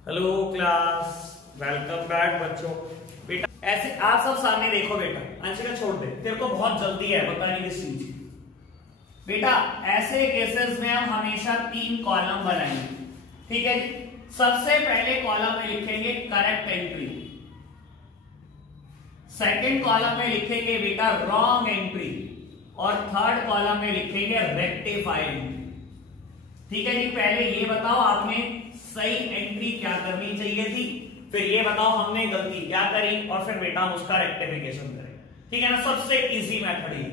Hello class, welcome back बच्चों। बेटा ऐसे आप सब सामने देखो। बेटा अंशिका छोड़ दे, तेरे को बहुत जल्दी है बताने किस चीज की। बेटा ऐसे केसेस में हम हमेशा 3 कॉलम बनाएंगे, ठीक है जी। सबसे पहले कॉलम में लिखेंगे करेक्ट एंट्री, सेकंड कॉलम में लिखेंगे बेटा रॉन्ग एंट्री, और थर्ड कॉलम में लिखेंगे रेक्टिफाई एंट्री। ठीक है जी। पहले ये बताओ आपने सही एंट्री क्या करनी चाहिए थी, फिर ये बताओ हमने गलती क्या करी, और फिर बेटा हम उसका रेक्टिफिकेशन करें। ठीक है ना, सबसे इजी मेथड ये।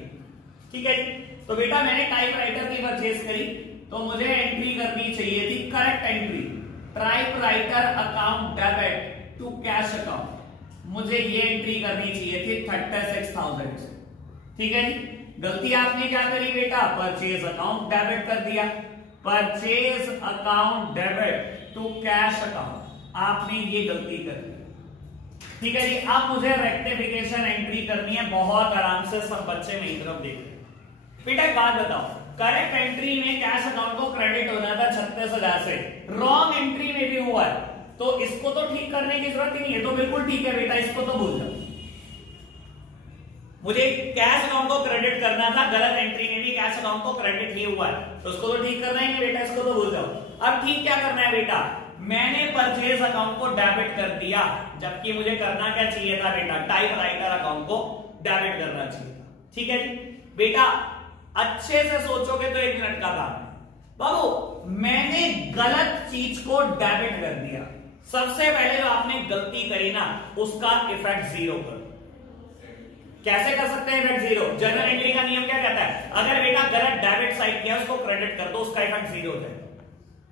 ठीक है जी। तो बेटा मैंने टाइपराइटर की परचेज करी, तो मुझे एंट्री करनी चाहिए थी correct entry, typewriter account debit to cash account. मुझे ये एंट्री करनी चाहिए थी 36,000। ठीक है जी। गलती आपने क्या करी बेटा, परचेज अकाउंट डेबिट कर दिया, purchase account debit to cash account, आपने ये गलती कर दी। ठीक है जी। अब मुझे रेक्टिफिकेशन एंट्री करनी है, बहुत आराम से सब बच्चे मेरी तरफ देख रहे हैं। बेटा एक बात बताओ, करेक्ट एंट्री में कैश अकाउंट को क्रेडिट होना था 36,000 से, रॉन्ग एंट्री में भी हुआ है, तो इसको तो ठीक करने की जरूरत ही नहीं है। तो बिल्कुल ठीक है बेटा, इसको तो भूल जाओ। मुझे कैश अकाउंट को क्रेडिट करना था, गलत एंट्री में भी कैश अकाउंट को क्रेडिट ही हुआ है, तो उसको तो ठीक करना ही नहीं बेटा, इसको तो भूल जाओ। अब ठीक क्या करना है बेटा, मैंने परचेज अकाउंट को डेबिट कर दिया, जबकि मुझे करना क्या चाहिए था बेटा, टाइपराइटर अकाउंट को डेबिट करना चाहिए था। ठीक है जी। बेटा अच्छे से सोचोगे तो 1 मिनट का काम है। बाबू मैंने गलत चीज को डेबिट कर दिया, सबसे पहले जो आपने गलती करी ना उसका इफेक्ट 0 कर। कैसे कर सकते हैं इफेक्ट 0? जनरल एंट्री का नियम क्या कहता है, अगर बेटा गलत डेबिट साइड किया उसको क्रेडिट कर दो, उसका इफेक्ट 0 हो जाएगा।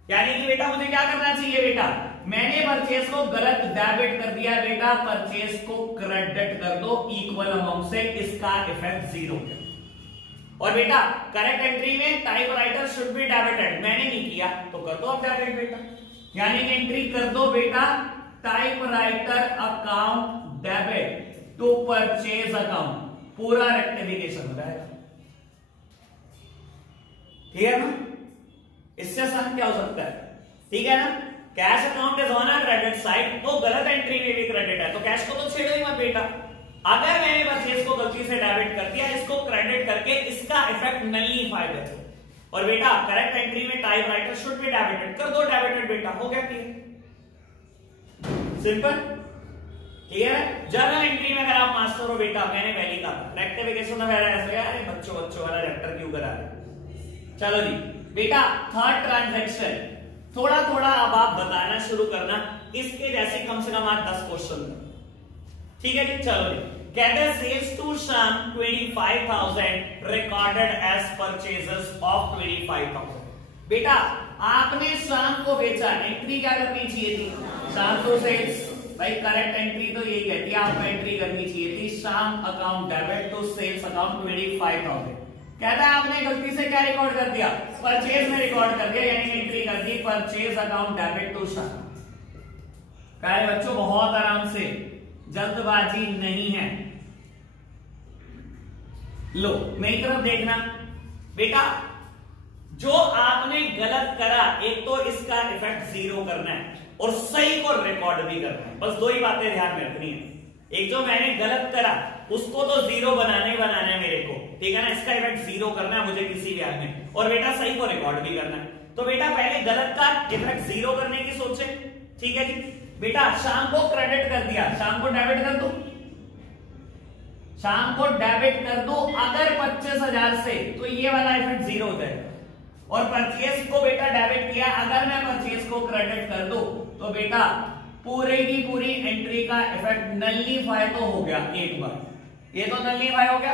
यानी कि बेटा मुझे क्या करना चाहिए बेटा, मैंने परचेज को गलत डेबिट कर दिया बेटा, परचेज को क्रेडिट कर दो इक्वल अमाउंट से, इसका इफेक्ट 0। और बेटा करेक्ट एंट्री में टाइपराइटर शुड बी डेबिटेड, मैंने नहीं किया तो कर दो अब डेबिट बेटा, यानी कि एंट्री कर दो बेटा typewriter account debit to purchase account, पूरा रेक्टिफिकेशन हो जाएगा। ठीक है ना, इससे आसान क्या हो सकता है। ठीक है ना, cash account is on a credit side, तो गलत एंट्री में भी क्रेडिट है, तो कैश को तो छेड़ो ही मत बेटा। अगर मैंने परचेज को गलती से डेबिट कर दिया, इसको क्रेडिट करके इसका इफेक्ट नलीफाई कर दो, और बेटा करेक्ट एंट्री में टाइपराइटर शुड बी डेबिटेड कर दो, डेबिटेड बेटा हो गया। Clear, simple. ठीक है। जर्नल एंट्री में अगर आप मास्टर हो बेटा, मैंने पहले कहा था रेक्टिफिकेशन में ऐसे अरे बच्चों वाला चैप्टर क्यों करा रहे। चलो जी बेटा थर्ड ट्रांजैक्शन, थोड़ा थोड़ा अब आप बताना शुरू करना, इसके जैसे कम से कम 10 क्वेश्चन। ठीक है जी। चलो जी, कहते हैं सेल्स टू शाम 25,000 रिकॉर्डेड एज परचेजेस ऑफ 25,000। बेटा आपने शाम को बेचा, एंट्री क्या करनी चाहिए थी, शाम को सेल्स। भाई करेक्ट एंट्री तो यही कहती है, आपको एंट्री करनी चाहिए थी Shyam account debit to sales account 25,000। कहता है आपने गलती से क्या रिकॉर्ड कर दिया, परचेज में रिकॉर्ड कर दिया, यानी एंट्री कर दी परचेज अकाउंट डेबिट टू शाम। कह रहे बच्चों बहुत आराम से, जल्दबाजी नहीं है। लो मेरी तरफ देखना बेटा, जो आपने गलत करा, एक तो इसका इफेक्ट 0 करना है और सही को रिकॉर्ड भी करना है, बस 2 ही बातें ध्यान में रखनी है। एक जो मैंने गलत करा उसको तो 0 बनाना है मेरे को, ठीक है ना, इसका इफेक्ट 0 करना है मुझे किसी भी हाल में, और बेटा सही को रिकॉर्ड भी करना है। तो बेटा पहले गलत का इफेक्ट 0 करने की सोचे। ठीक है जी। बेटा शाम को क्रेडिट कर दिया, शाम को डेबिट कर दो, शाम को डेबिट कर दो अगर 25,000 से, तो ये वाला इफेक्ट 0 हो जाएगा। और परचेज को बेटा डेबिट किया, अगर मैं परचेज को क्रेडिट कर दूं तो बेटा पूरी की पूरी एंट्री का इफेक्ट नलीफाई तो हो गया एक बार, ये तो नलीफाई हो गया।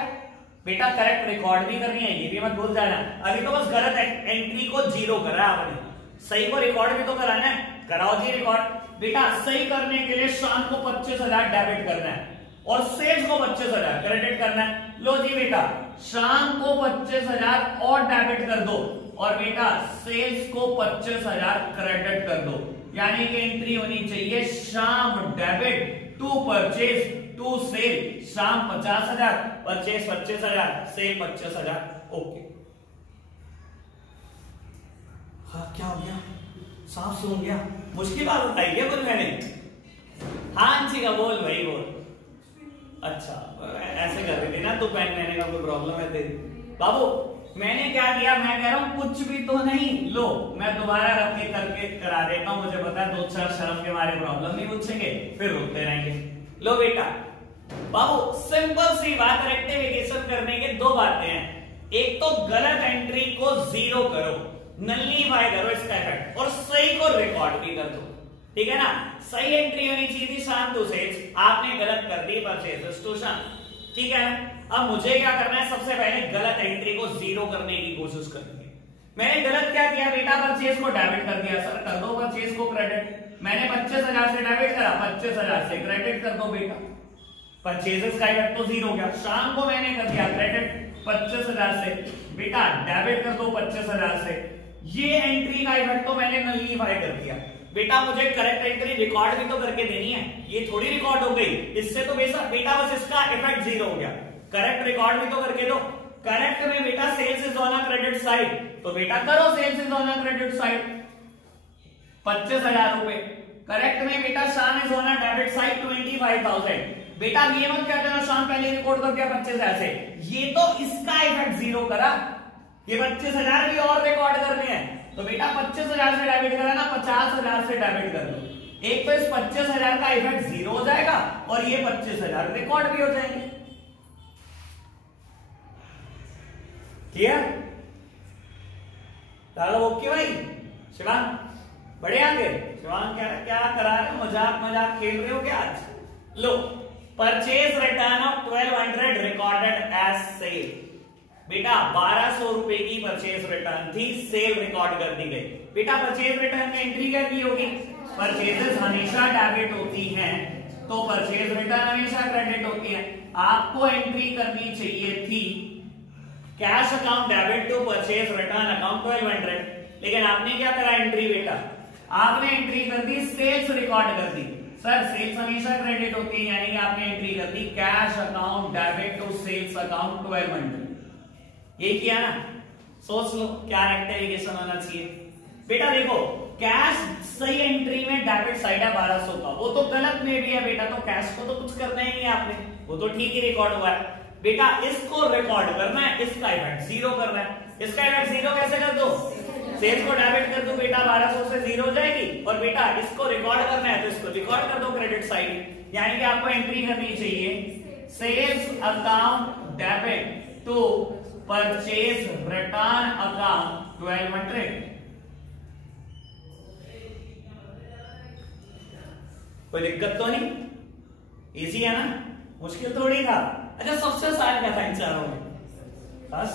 बेटा करेक्ट रिकॉर्ड भी करनी है, ये भी मत भूल जाना। अभी तो बस गलत एंट्री को 0 करा आपने, सही को रिकॉर्ड भी तो कराना है, कराओ जी रिकॉर्ड। बेटा सही करने के लिए शाम को 25,000 डेबिट करना है और सेल्स को 25,000 क्रेडिट करना है। लो जी बेटा शाम को 25,000 और डेबिट कर दो, और बेटा सेल्स को 25,000 क्रेडिट कर दो, यानी कि एंट्री होनी चाहिए Shyam debit to purchase to sale, Shyam 50,000 purchase 25,000 cell 25,000। Okay, हाँ क्या हो गया, साफ सुन गया, मुश्किल बात बताई क्या बोल मैंने? हाँ जी का बोल भाई बोल। अच्छा ऐसे कर रही थी ना तू पेन लेने का, कोई प्रॉब्लम है तेरी? बाबू मैंने क्या किया, मैं कह रहा हूं कुछ भी तो नहीं, लो मैं दोबारा रख के करके करा देता हूं, मुझे पता है दो चार शर्म के बारे प्रॉब्लम नहीं पूछेंगे फिर रुकते रहेंगे। लो बेटा बाबू सिंपल सी बात, रेक्टिफिकेशन करने के दो बातें हैं, एक तो गलत एंट्री को जीरो करो, नल्लीफाई करो इसका इफेक्ट, और सही को रिकॉर्ड भी कर दो, ठीक है ना? सही एंट्री होनी चाहिए थी शाम टू सेल्स, आपने गलत कर दी परचेजेस टू शाम, ठीक है? अब मुझे क्या करना है, सबसे पहले गलत एंट्री को जीरो करने की कोशिश करनी है। मैंने गलत क्या किया बेटा, परचेज को डेबिट कर दिया। सर कर दो परचेज को क्रेडिट, मैंने 25,000 से डेबिट करा, 25,000 से क्रेडिट कर दो बेटा, परचेजेस का इफेक्ट तो जीरो हो गया। शाम को मैंने कर दिया क्रेडिट 25,000 से, बेटा डेबिट कर दो 25,000 से, ये एंट्री का इफेक्ट तो मैंने नल्लीफाई कर दिया। बेटा मुझे करेक्ट एंट्री रिकॉर्ड भी तो करके देनी है, ये थोड़ी रिकॉर्ड हो गई, इससे तो बेटा बस इसका इफेक्ट जीरो हो गया, करेक्ट रिकॉर्ड भी तो करके दो। करेक्ट में बेटा sales is on a credit side, तो बेटा करो sales is on a credit side 25,000 रुपए। करेक्ट में बेटा Shyam is on a debit side 25,000। बेटा ये मत क्या करना शाम पहले रिकॉर्ड कर दिया 25,000 से, ये तो इसका इफेक्ट जीरो करा, ये 25,000 भी और रिकॉर्ड करने हैं, तो बेटा 25,000 से डेबिट करा ना, 50,000 से डेबिट कर लो, एक तो इस 25,000 का इफेक्ट जीरो हो जाएगा और ये 25,000 रिकॉर्ड भी हो जाएंगे। क्लियर? चलो ओके भाई। शिवांग बड़े आगे, शिवांग क्या करा रहे हो, मजाक खेल रहे हो क्या आज? लो purchase return of 1200 recorded as sale, बेटा 1200 रुपए की परचेज रिटर्न थी, सेल रिकॉर्ड कर दी गई। बेटा परचेज रिटर्न में एंट्री क्या की होगी, परचेजेस हमेशा डेबिट होती हैं तो परचेज रिटर्न हमेशा क्रेडिट होती है। आपको एंट्री करनी चाहिए थी cash account debit to purchase return account 1200, लेकिन आपने क्या करा एंट्री, बेटा आपने एंट्री कर दी सेल्स रिकॉर्ड कर दी। सर सेल्स हमेशा क्रेडिट होती है, यानी कि आपने एंट्री कर दी cash account debit to sales account 1200, ये किया ना? सोच लो क्या रेक्टिफिकेशन होना चाहिए। बेटा देखो कैश सही एंट्री में डेबिट साइड है 1200 का, वो तो गलत में भी है बेटा, तो कैश को तो कुछ करना ही नहीं आपने, वो तो ठीक ही रिकॉर्ड हुआ है। बेटा इसको रिकॉर्ड करना है, इसका इफेक्ट जीरो करना है। इसका इफेक्ट जीरो कैसे कर दो, सेल्स को डेबिट कर दो बेटा, 1200 से जीरो हो जाएगी, और बेटा इसको रिकॉर्ड करना है तो इसको रिकॉर्ड कर दो क्रेडिट साइड, यानी कि आपको एंट्री करनी चाहिए sales account debit to purchase return account 1200। कोई दिक्कत तो नहीं, इजी है ना, मुश्किल थोड़ी था। अच्छा सबसे आसान क्या था इन चारों में, बस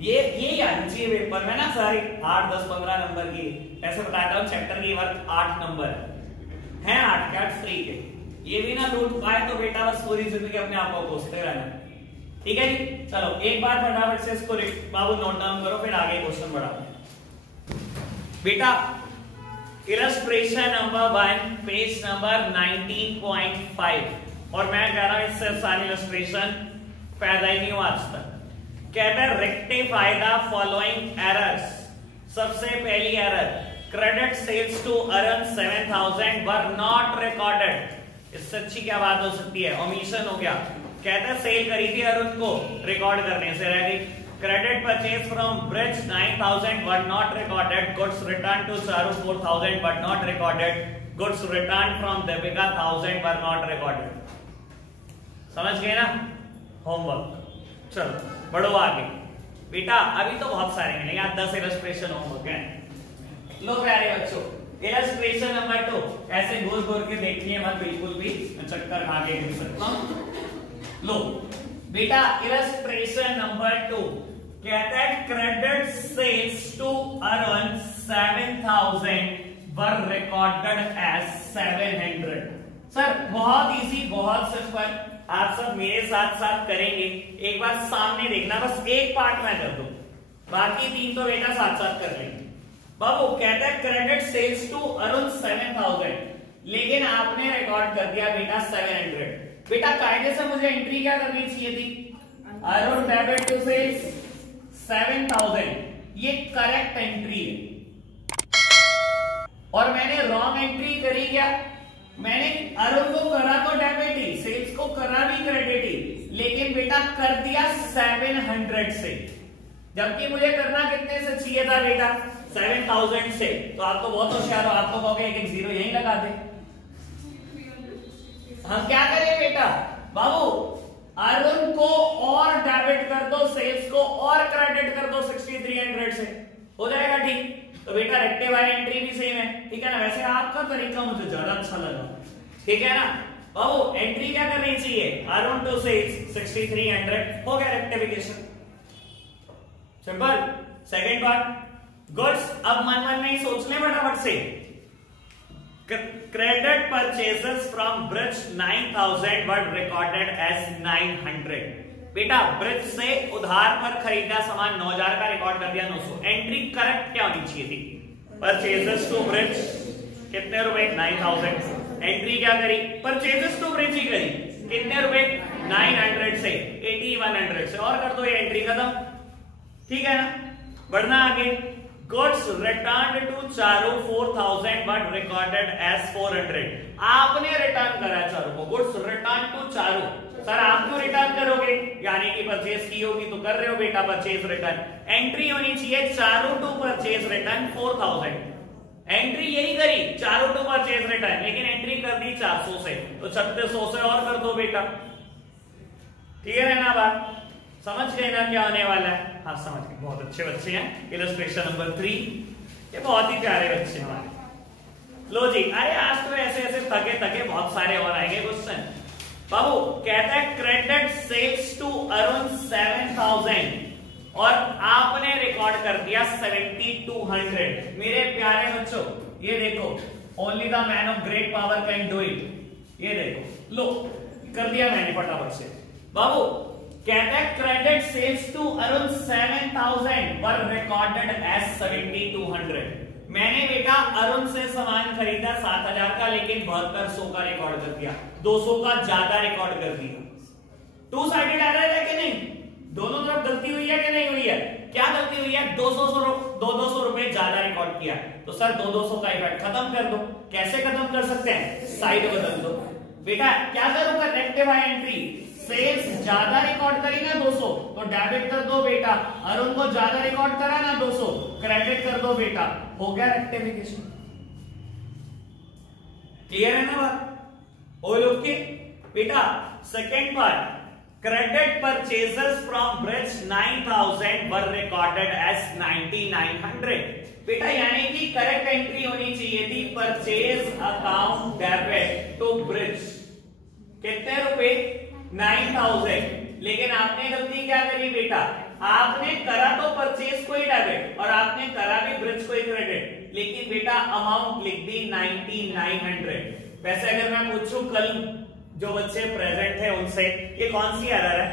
ये याद चाहिए पेपर में ना, सारी 8, 10, 15 नंबर की ऐसे बताता हूँ, चैप्टर की वर्थ 8 नंबर है, 8 के 8 फ्री के, ये भी ना लूट पाए तो बेटा बस पूरी जिंदगी अपने आप को कोसते रहना, ठीक है जी? चलो एक बार फटाफट से इसको बाबू नोट डाउन करो, फिर आगे क्वेश्चन बढ़ाओ। बेटा इलस्ट्रेशन नंबर 1 पेज नंबर 19.5, और मैं कह रहा हूं इससे सारी इलस्ट्रेशन पैदा ही नहीं हुआ आज तक। कहते हैं रेक्टिफाई द फॉलोइंग एरर्स। सबसे पहली error, credit sales to Arun 7,000 were not recorded. इससे अच्छी क्या बात हो सकती है, ओमिशन हो गया। कहते हैं सेल करी थी अरुण को, रिकॉर्ड करने से रह गई। Credit purchase from Brij 9,000 but not recorded, goods return to Charu 4,000 but not recorded, goods return from Deepika 1,000 were not recorded. समझ गए ना होमवर्क? चलो बढ़ो आगे। बेटा अभी तो बहुत सारे मिलेंगे, आप 10 इलस्ट्रेशन होमवर्क है। लो प्यारे बच्चों इलस्ट्रेशन नंबर 2, ऐसे घूर घूर के देखिए मत बिल्कुल भी, चक्कर खा के गिर सकता हूं। लो बेटा इलस्ट्रेशन नंबर 2 कहता है credit sales to Arun 7,000 were recorded as 700। Sir बहुत इजी, बहुत सिंपल, आप सब मेरे साथ साथ करेंगे। एक बार सामने देखना, बस एक पार्ट में कर दो, बाकी 3 तो बेटा साथ साथ कर लेंगे। बाबू कहता है क्रेडिट सेल्स टू अरुण 7,000, लेकिन आपने रिकॉर्ड कर दिया बेटा 700। बेटा कायदे से मुझे एंट्री क्या करनी चाहिए थी, अरुण डेबिट टू सेल्स 7,000, ये करेक्ट एंट्री है। और मैंने रॉन्ग एंट्री करी क्या, मैंने अरुण को करा तो डेबिट ही, सेल्स को करा भी क्रेडिट ही, लेकिन बेटा कर दिया 700 से, जबकि मुझे करना कितने से चाहिए था बेटा 7000 से। तो आप तो बहुत होशियार हो, आप तो कहोगे एक एक जीरो यहीं लगा दे। हम क्या करें बेटा बाबू, अरुण को और डेबिट कर दो, सेल्स को और क्रेडिट कर दो 6300 से, हो जाएगा ठीक। तो बेटा रेक्टिफाई एंट्री भी सेम है, ठीक है ना। वैसे आपका तरीका मुझे ज्यादा अच्छा लगा, ठीक है ना बाबू। एंट्री क्या करनी चाहिए, अरुण टू सेल्स 6300, हो गया rectification, simple. Second part goods, अब मन मन में ही सोच ले फटाफट से। Credit purchases from Brij 9000 but recorded as 900। बेटा ब्रिज से उधार पर खरीदा सामान 9000 का, रिकॉर्ड कर दिया 900। एंट्री करेक्ट क्या होनी चाहिए थी, परचेजेस टू ब्रिज कितने रुपए 9000, एंट्री क्या करी, परचेजेस टू ब्रिज ही करी, कितने रुपए 900 से 8100 से, और कर दो ये एंट्री खत्म, ठीक है ना। बढ़ना आगे, goods return to Charu 4000 but recorded as 400। आपने रिटर्न करा चारू को, goods return to Charu. Sir आप क्यों रिटर्न करोगे, यानी कि परचेज की होगी तो कर रहे हो बेटा परचेज रिटर्न। एंट्री होनी चाहिए Charu to purchase return 4000, entry यही करी चारू टू परचेज रिटर्न, लेकिन एंट्री कर दी 400 से, तो 3600 से और कर दो बेटा, क्लियर है ना बात, समझ गए ना क्या होने वाला है। हाँ समझ गए, बहुत अच्छे बच्चे हैं। इलस्ट्रेशन नंबर 3, ये बहुत ही प्यारे बच्चे हमारे। लो जी, अरे आज तो ऐसे ऐसे थके थके बहुत सारे और आएंगे क्वेश्चन। बाबू कहता है क्रेडिट सेल्स टू अरुण 7000 और आपने रिकॉर्ड कर दिया 7200। मेरे प्यारे बच्चों ये देखो, only the man of great power can do it. ये देखो लो कर दिया मैंने फटाफट से। बाबू कहता है क्रेडिट सेल्स टू अरुण 7000 पर रिकॉर्डेड एज 7200। मैंने बेटा अरुण से सामान खरीदा 7000 का, लेकिन 7200 का रिकॉर्ड कर दिया, 200 का ज्यादा रिकॉर्ड कर दिया। टू साइडेड एरर है कि नहीं, दोनों तरफ गलती हुई है कि नहीं हुई है, क्या गलती हुई है, 200 रुपए ज्यादा रिकॉर्ड किया। तो सर 200 का इफेक्ट खत्म कर दो। कैसे खत्म कर सकते हैं, साइड बदल दो बेटा। क्या करूंगा, रेक्टिफाई एंट्री, सेल्स ज्यादा रिकॉर्ड करी ना 200 तो डेबिट कर दो बेटा, अरुण को ज्यादा रिकॉर्ड करा ना 200, क्रेडिट कर दो बेटा, हो गया रेक्टिफिकेशन। क्लियर है ना बात, ओके बेटा। Second part, credit purchases from Brij 9000 were recorded as 9900। बेटा यानी कि करेक्ट एंट्री होनी चाहिए थी purchase account debit to Brij, कितने रुपए 9000, लेकिन आपने गलती क्या करी बेटा, आपने करा तो परचेज को ही डेबिट और आपने करा भी ब्रिज को ही क्रेडिट, लेकिन बेटा अमाउंट लिख दी 9900। वैसे अगर मैं पूछूं कल जो बच्चे प्रेजेंट थे उनसे, ये कौन सी एरर है,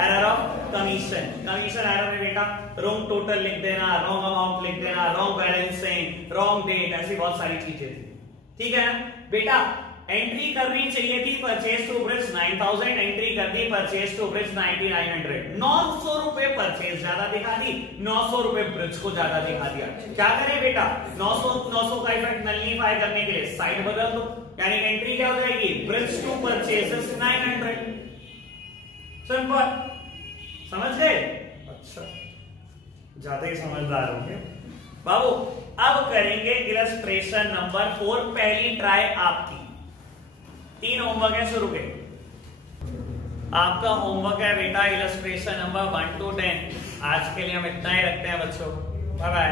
error of commission. Commission error में बेटा रॉन्ग टोटल लिख देना, रॉन्ग अमाउंट लिख देना, रॉन्ग बैलेंसिंग, रॉन्ग डेट, ऐसी बहुत सारी चीजें थी, ठीक है ना बेटा। एंट्री करनी चाहिए थी परचेज टू ब्रिज 9000, एंट्री कर दी परचेज टू ब्रिज 9900। 900 रुपए परचेज ज्यादा दिखा दी, 900 रुपए ब्रिज को ज्यादा दिखा दिया। क्या करें बेटा, 900 का इफेक्ट नलिफाई करने के लिए साइड बदल दो, यानी एंट्री क्या हो जाएगी, ब्रिज टू परचेजेस 900। सिंपल, समझ गए, अच्छा ज्यादा ही समझदार होंगे बाबू। अब करेंगे इलस्ट्रेशन नंबर 4, पहली ट्राई आपकी। 3 होमवर्क है शुरू के, आपका होमवर्क है बेटा इलस्ट्रेशन नंबर 1 to 10। आज के लिए हम इतना ही रखते हैं बच्चों, बाय बाय।